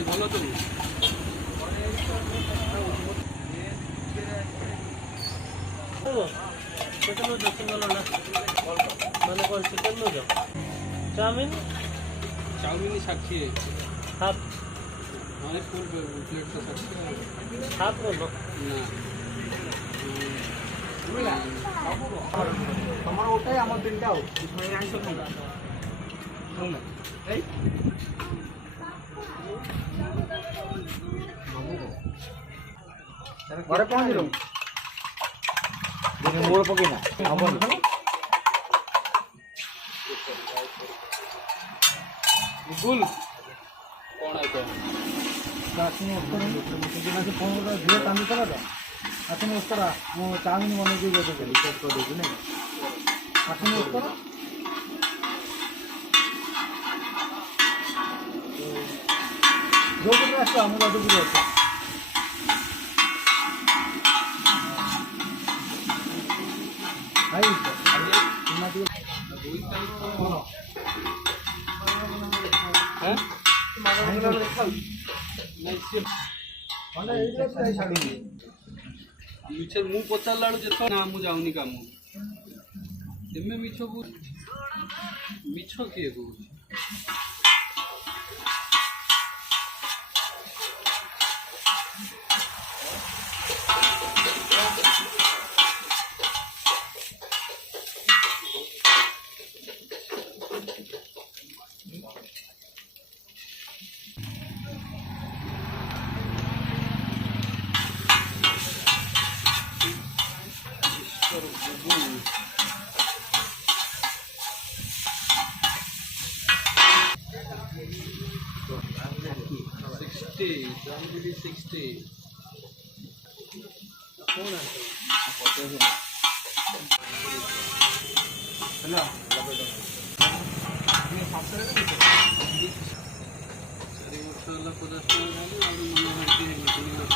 ভাই ভালো তো? চাউমিন চাউমিনই ষাঠিয়ে হাফ অনেক ফুল প্লেটটা ষাঠিয়ে হাফ বলো না তোমার ওটাই আমার দিনটাও এই ঘরে পৌঁছিল মোড় পকি না গুল কোণ আইতো ଚାଷୀ ଦିନକୁ 15 ଝିଅ କାମ କର ଆସନି ଉତ୍ତରା ମୁଁ ଚାଉମିନ ବନେଇକି ଦେବି ଚେକ୍ କରିଦେବି ନାଇଁ ଆସନି ଉତ୍ତରା ଯୋଉଠି ଆସ ଆମ ଯାଦୁପୁର ଅଛି ଭାଇ হ্যাঁ ମିଛ ମୁଁ ପଚାରିଲା ବେଳୁ ଯେତେ ନା ମୁଁ ଯାଉନି କାମ ତେମେ ମିଛ ମିଛ କିଏ କହୁଛି ହେଲା 50 ଟଙ୍କା